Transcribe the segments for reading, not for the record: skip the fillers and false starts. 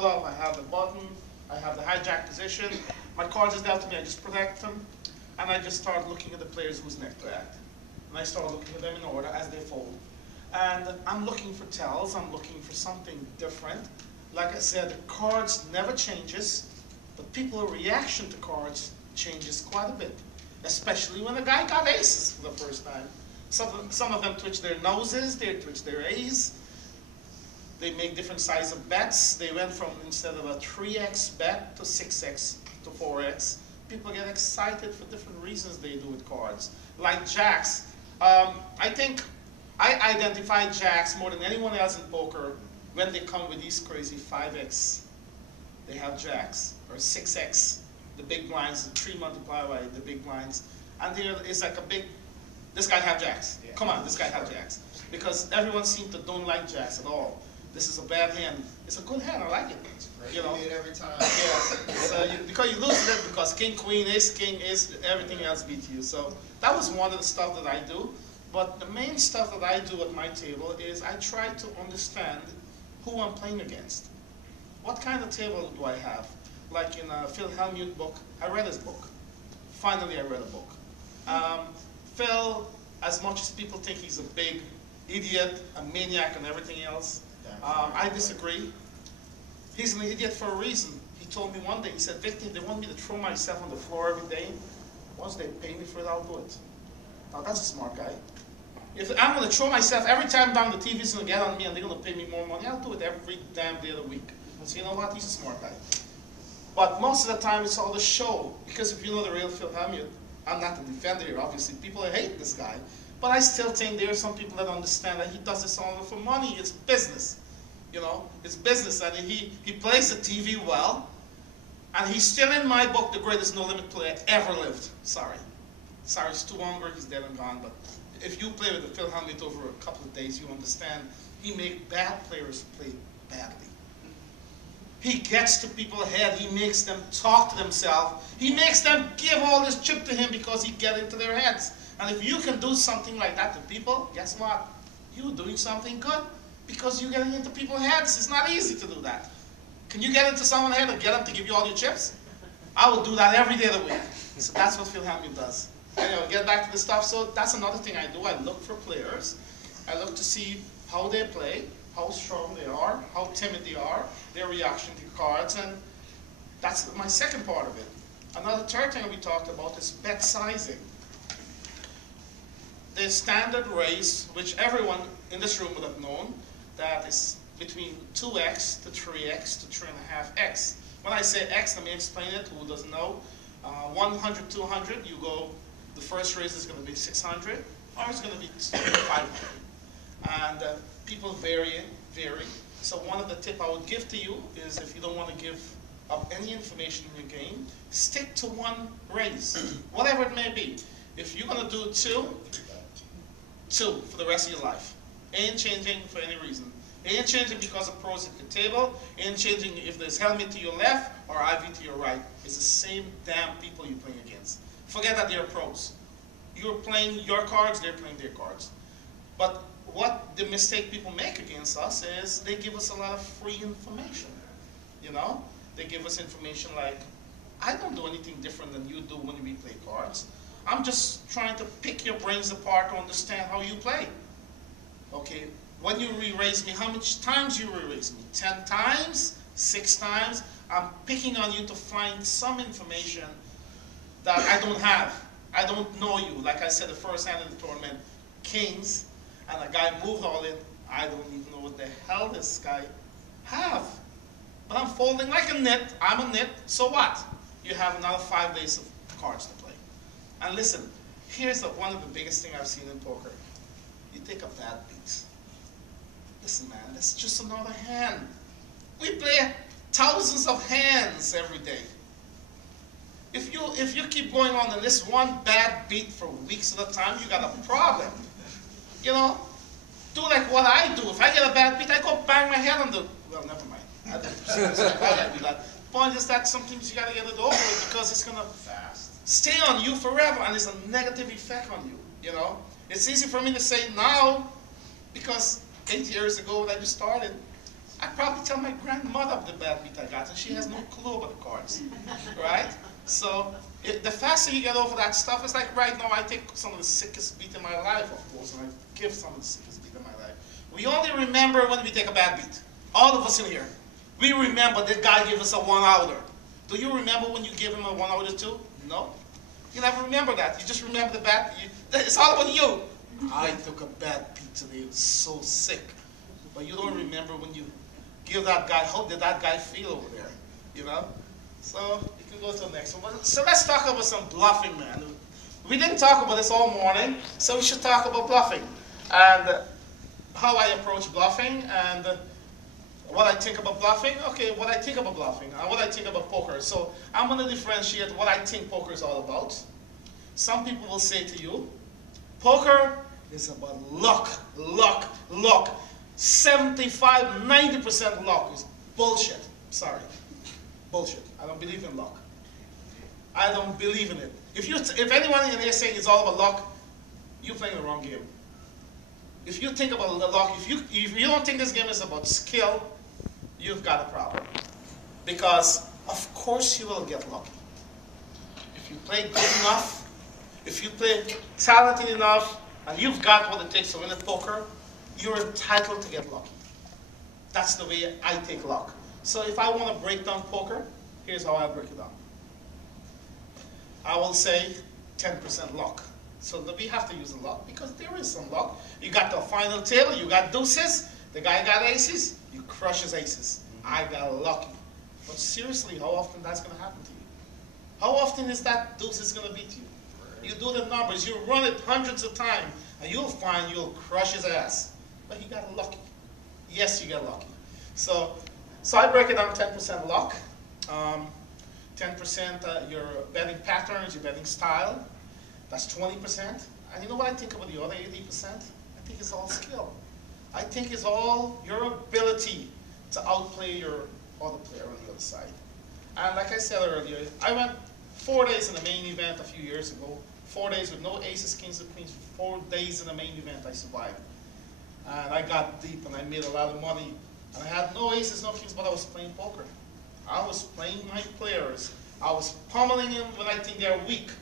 start off, I have the button, I have the hijack position. My cards is dealt to me, I just protect them, and I just start looking at the players who's next to act. And I start looking at them in order as they fold. And I'm looking for tells, I'm looking for something different. Like I said, the cards never changes, but people's reaction to cards changes quite a bit. Especially when a guy got aces for the first time. Some of them twitch their noses, they twitch their A's. They make different size of bets. They went from, instead of a 3x bet to 6x to 4x. People get excited for different reasons they do with cards. Like jacks. I think I identify jacks more than anyone else in poker when they come with these crazy 5x. They have jacks, or 6x, the big blinds, the 3 multiplied by the big blinds. And there is like a big, this guy have jacks. Yeah. Come on, this guy have jacks. Because everyone seems to don't like jacks at all. This is a bad hand. It's a good hand, I like it. You know, every time. Yeah. So because you lose it because king, queen, ace, king, ace, everything else beats you. So that was one of the stuff that I do. But the main stuff that I do at my table is I try to understand who I'm playing against. What kind of table do I have? Like in a Phil Hellmuth book, I read his book. Finally, I read a book. Phil, as much as people think he's a big idiot, a maniac, and everything else, I disagree. He's an idiot for a reason. He told me one day, he said, Victor, they want me to throw myself on the floor every day. Once they pay me for it, I'll do it. Now, that's a smart guy. If I'm going to throw myself every time down, the TV's going to get on me and they're going to pay me more money, I'll do it every damn day of the week. So you know what? He's a smart guy. But most of the time, it's all the show. Because if you know the real Phil Hellmuth, I'm not the defender here, obviously. People hate this guy. But I still think there are some people that understand that he does this only for money. It's business. You know, it's business. And he plays the TV well. And he's still, in my book, the greatest no-limit player ever lived. Sorry. Sorry, it's too hungry. He's dead and gone. But if you play with the Phil Hellmuth over a couple of days, you understand he makes bad players play badly. He gets to people's head. He makes them talk to themselves. He makes them give all this chip to him because he gets into their heads. And if you can do something like that to people, guess what? You're doing something good because you're getting into people's heads. It's not easy to do that. Can you get into someone's head and get them to give you all your chips? I would do that every day of the week. So that's what Phil Hellmuth does. Anyway, get back to the stuff. So that's another thing I do. I look for players. I look to see how they play, how strong they are, how timid they are, their reaction to cards, and that's my second part of it. Another third thing we talked about is bet sizing. The standard raise, which everyone in this room would have known, that is between 2x to 3x to 3.5x. When I say x, let me explain it, who doesn't know. 100, 200, you go, the first raise is going to be 600, or it's going to be 500. And people vary. So one of the tips I would give to you is if you don't want to give up any information in your game, stick to one raise, whatever it may be. If you're going to do two for the rest of your life. Ain't changing for any reason. Ain't changing because of pros at the table. Ain't changing if there's Hellmuth to your left or Ivy to your right. It's the same damn people you're playing against. Forget that they're pros. You're playing your cards, they're playing their cards. But what the mistake people make against us is they give us a lot of free information. You know? They give us information like, I don't do anything different than you do when we play cards. I'm just trying to pick your brains apart to understand how you play. Okay, when you re-raise me, how much times you re-raise me? 10 times? 6 times? I'm picking on you to find some information that I don't have. I don't know you. Like I said, the first hand of the tournament, kings, and a guy moved all in. I don't even know what the hell this guy have. But I'm folding like a nit. I'm a nit. So what? You have another 5 days of cards to play. And listen, here's one of the biggest things I've seen in poker. You take a bad beat. Listen, man, that's just another hand. We play thousands of hands every day. If you keep going on in this one bad beat for weeks at a time, you got a problem. You know, do like what I do. If I get a bad beat, I go bang my head on the. Well, never mind. I don't do that. Point is that sometimes you got to get it over with because it's gonna stay on you forever, and it's a negative effect on you. You know, it's easy for me to say now because 8 years ago when I just started, I probably tell my grandmother of the bad beat I got, and she has no clue about the cards, right? So the faster you get over that stuff, it's like right now I take some of the sickest beat in my life, of course, and I give some of the sickest beat in my life. We only remember when we take a bad beat. All of us in here. We remember that guy gave us a one-outer. Do you remember when you gave him a one-outer too? No. You never remember that. You just remember the bad. It's all about you. I took a bad beat today. It was so sick. But you don't remember when you give that guy, how did that guy feel over there? You know? So you can go to the next one. So let's talk about some bluffing, man. We didn't talk about this all morning, so we should talk about bluffing. And how I approach bluffing and what I think about bluffing. Okay, what I think about bluffing and what I think about poker. So I'm going to differentiate what I think poker is all about. Some people will say to you, poker is about luck, luck, luck. 75, 90% luck is bullshit. Sorry. Bullshit. I don't believe in luck. I don't believe in it. If anyone in here saying it's all about luck, you're playing the wrong game. If you think about the luck, if you don't think this game is about skill, you've got a problem. Because of course you will get lucky. If you play good enough, if you play talented enough, and you've got what it takes to win at poker, you're entitled to get lucky. That's the way I take luck. So if I want to break down poker, here's how I break it down. I will say 10% luck. So we have to use the luck because there is some luck. You got the final table, you got deuces, the guy got aces, you crush his aces. I got lucky. But seriously, how often that's going to happen to you? How often is that deuces going to beat you? You do the numbers, you run it hundreds of times, and you'll find you'll crush his ass. But he got lucky. Yes, you got lucky. So I break it down 10% luck, 10% your betting patterns, your betting style. That's 20%. And you know what I think about the other 80%? I think it's all skill. I think it's all your ability to outplay your other player on the other side. And like I said earlier, I went 4 days in the main event a few years ago. 4 days with no aces, kings, and queens. 4 days in the main event I survived. And I got deep and I made a lot of money. And I had no aces, no kings, but I was playing poker. I was playing my players. I was pummeling them when I think they're weak.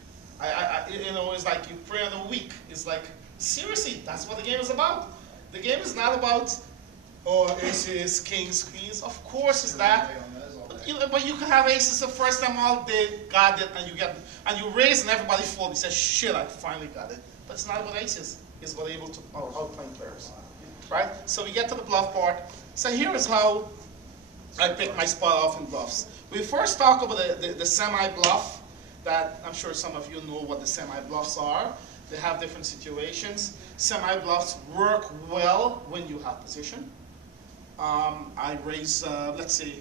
You know, it's like you pray on the weak. It's like, seriously, that's what the game is about. The game is not about, oh, aces, kings, queens. Of course it's that. But you can have aces the first time all day, got it, and you raise and everybody folds. You say, shit, I finally got it. But it's not about aces. It's about able to outplay players. Right? So we get to the bluff part. So here is how I pick my spot off in bluffs. We first talk about the semi-bluff. That I'm sure some of you know what the semi-bluffs are. They have different situations. Semi-bluffs work well when you have position. I raise, let's say,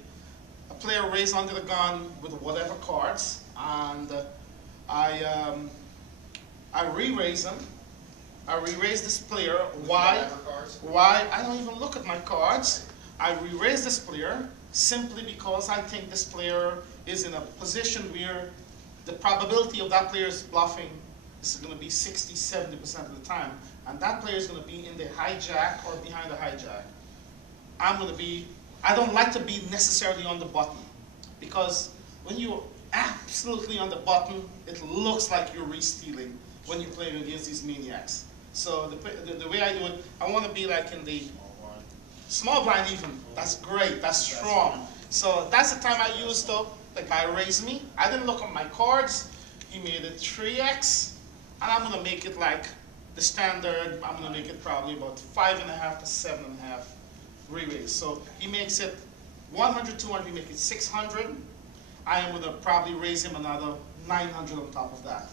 a player raised under the gun with whatever cards, and I re-raise them. I re-raise this player. Why? Why? I don't even look at my cards. I re-raise this player simply because I think this player is in a position where the probability of that player's bluffing is going to be 60, 70% of the time. And that player is going to be in the hijack or behind the hijack. I don't like to be necessarily on the button. Because when you're absolutely on the button, it looks like you're re-stealing when you play against these maniacs. So the way I do it, I want to be like in the small blind even. That's great, that's strong. So that's the time I use the guy raised me. I didn't look at my cards. He made it 3x. And I'm going to make it like the standard. I'm going to make it probably about 5.5 to 7.5 re-raise. So he makes it 100, 200, we make it 600. I am going to probably raise him another 900 on top of that.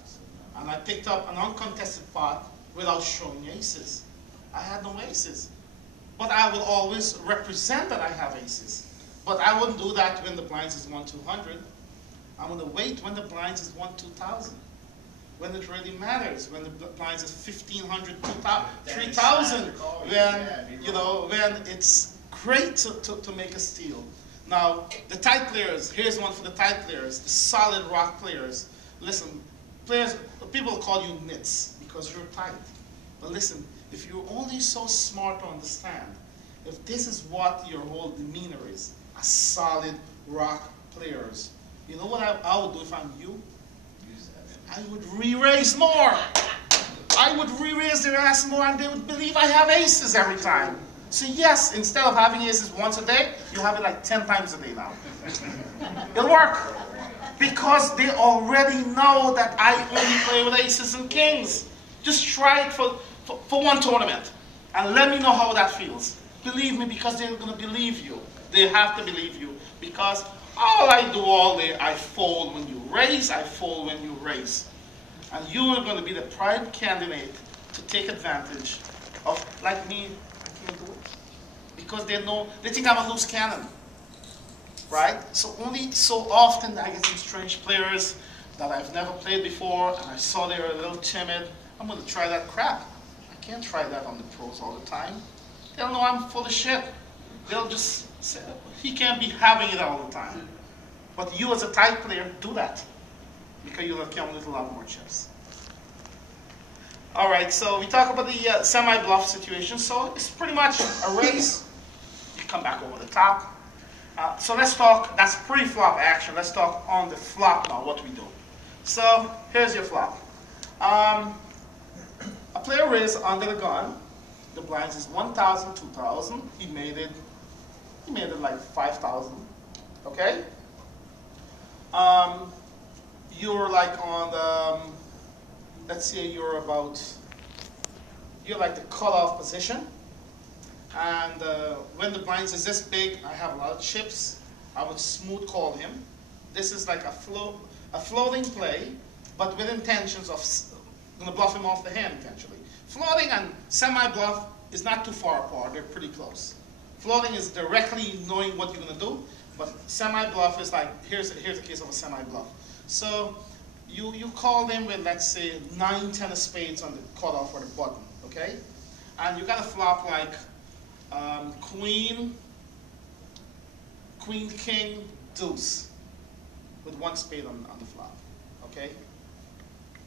And I picked up an uncontested pot without showing aces. I had no aces. But I will always represent that I have aces. But I wouldn't do that when the blinds is 1-200. I'm going to wait when the blinds is 1-2,000. When it really matters, when the blinds is 1,500, 3,000, when it's great to make a steal. Now, the tight players, here's one for the tight players, the solid rock players. Listen, people call you nits because you're tight. But listen, if you're only so smart to understand if this is what your whole demeanor is, a solid rock players, you know what I would do if I'm you? I would re-raise more. I would re-raise their ass more and they would believe I have aces every time. So yes, instead of having aces once a day, you have it like 10 times a day now. It'll work. Because they already know that I only play with aces and kings. Just try it for one tournament. And let me know how that feels. Believe me, because they're going to believe you. They have to believe you. Because all I do all day, I fold when you raise, I fold when you raise. And you are going to be the prime candidate to take advantage of, like me, I can't do it. Because they think I'm a loose cannon. Right? So only so often I get some strange players that I've never played before, and I saw they were a little timid. I'm going to try that crap. I can't try that on the pros all the time. They'll know I'm full of shit. They'll just say, he can't be having it all the time. But you as a tight player, do that. Because you'll come with a lot more chips. All right, so we talk about the semi-bluff situation. So it's pretty much a raise. You come back over the top. So let's talk, that's pre-flop action. Let's talk on the flop now, what we do. So here's your flop. A player is under the gun. The blinds is 1,000, 2,000. He made it like 5,000. Okay? You're like on the, let's say you're like the cutoff position. And when the blinds is this big, I have a lot of chips. I would smooth call him. This is like a floating play, but with intentions of going to bluff him off the hand eventually. Floating and semi-bluff is not too far apart. They're pretty close. Floating is directly knowing what you're going to do, but semi-bluff is like, here's a case of a semi-bluff. So you call them with, let's say, 9, 10 of spades on the cutoff or the button, okay? And you got to flop like queen, king, deuce, with 1 spade on the flop, okay?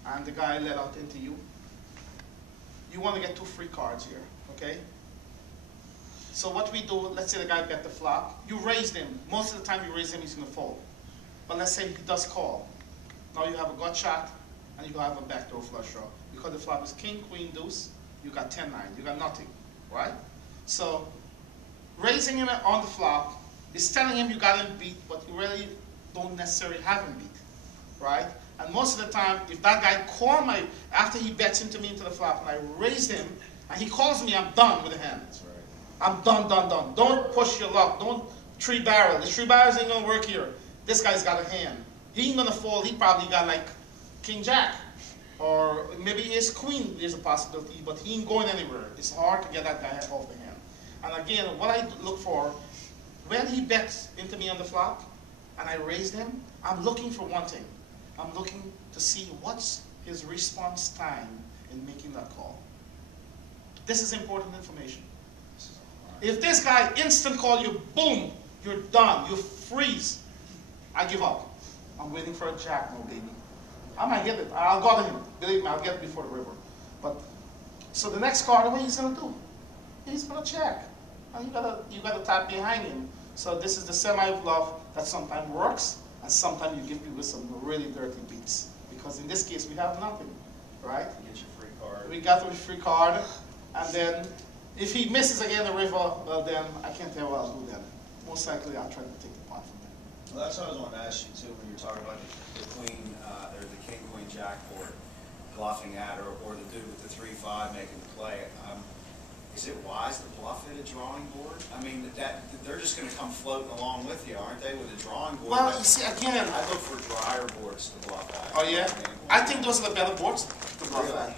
And the guy let out into you. You want to get 2 free cards here, okay? So what we do, let's say the guy bet the flop. You raised him. Most of the time you raise him, he's going to fold. But let's say he does call. Now you have a gut shot, and you have a backdoor flush draw. Because the flop is king, queen, deuce, you got 10-9. You got nothing, right? So raising him on the flop is telling him you got him beat, but you really don't necessarily have him beat, right? And most of the time, if that guy called after he bets into me into the flop, and I raised him, and he calls me, I'm done with the hand. That's right. I'm done. Don't push your luck. Don't 3-barrel. The 3 barrels ain't gonna work here. This guy's got a hand. He ain't gonna fold. He probably got like king jack, or maybe ace queen. There's a possibility, but he ain't going anywhere. It's hard to get that guy off the hand. And again, what I look for when he bets into me on the flop, and I raised him, I'm looking for one thing. I'm looking to see what's his response time in making that call. This is important information. If this guy instant call you, boom, you're done, you freeze. I give up. I'm waiting for a jack, no baby. I might get it. I'll go to him. Believe me, I'll get it before the river. But so the next card, what he's gonna do? He's gonna check, and you gotta tap behind him. So this is the semi-bluff that sometimes works, and sometimes you give people some really dirty beats. Because in this case, we have nothing, right? You get your free card. We got the free card, and then if he misses again the river, well then I can't tell what I'll do then. Most likely I'll try to take the pot from him. Well, that's what I was wanting to ask you too when you're talking about the queen or the king, queen, jack board bluffing at, or the dude with the 3-5 making the play. Is it wise to bluff at a drawing board? I mean, they're just going to come floating along with you, aren't they, with a drawing board? Well, you see, again, I look for drier boards to bluff at. Oh yeah? I think those are the better boards to bluff at.